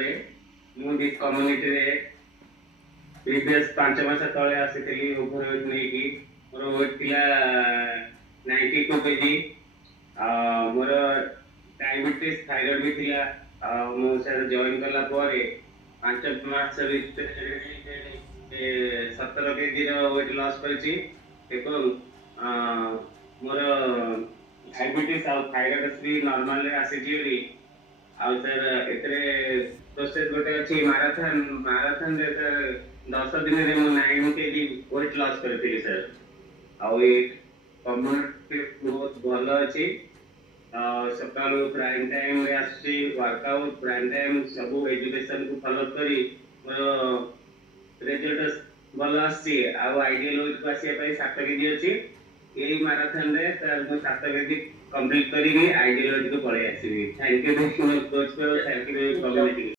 ରେ ମୁଁ ବି କମ୍ୟୁନିଟିରେ ପ୍ରିଭିୟସ୍ 5 ମାସ ତଳେ ଆସିଥିଲି ଓଭରୱେଟ୍ ନେଇକି। ମୋର ୱେଟ୍ ଥିଲା 92 କେଜି। ମୋର ଡାଇବେଟିସ୍ ଥାଇରଏଡ୍ ବି ଥିଲା। ମୁଁ ସାର୍ ଜଏନ୍ କଲା ପରେ 5 ମାସ ଭିତରେ 17 କେଜିର ୱେଟ୍ ଲସ୍ କରିଛି ଏବଂ ମୋର ଡାଇବେଟିସ୍ ଆଉ ଥାଇରଏଡ୍ ବି ନର୍ମାଲରେ ଆସିଛି ବୋଲି। ଆଉ ସାର୍ ଏଥିରେ ପ୍ରୋସେସ୍ ଗୋଟେ ଅଛି ମାରାଥନରେ ସାର୍ 10 ଦିନରେ ମୁଁ 9 କେଜି ୱେଟ୍ ଲସ୍ କରିଥିଲି ସାର୍। ଆଉ ଏ କମ୍ୟୁନିଟି ବହୁତ ଭଲ ଅଛି। ସକାଳୁ ପ୍ରାଇମ୍ ଟାଇମ୍ରେ ଆସୁଛି, ୱାର୍କଆଉଟ୍ ପ୍ରାଇମ୍ ଟାଇମ୍ ସବୁ ଏଜୁକେସନ୍କୁ ଫଲୋ କରି ମୋର ରେଜଲ୍ଟ ଭଲ ଆସିଛି। ଆଉ ଆଇଡିଆଲ୍ ୱେଟ୍କୁ ଆସିବା ପାଇଁ 7 କେଜି ଅଛି। ଏଇ ମାରାଥନରେ ସାର୍ ମୁଁ 7 କେଜି କମ୍ପ୍ଲିଟ୍ କରିକି ଆଇଡିଆଲ୍ ୱେଟ୍କୁ ପଳେଇ ଆସିବି। Thank you coach, thank you community.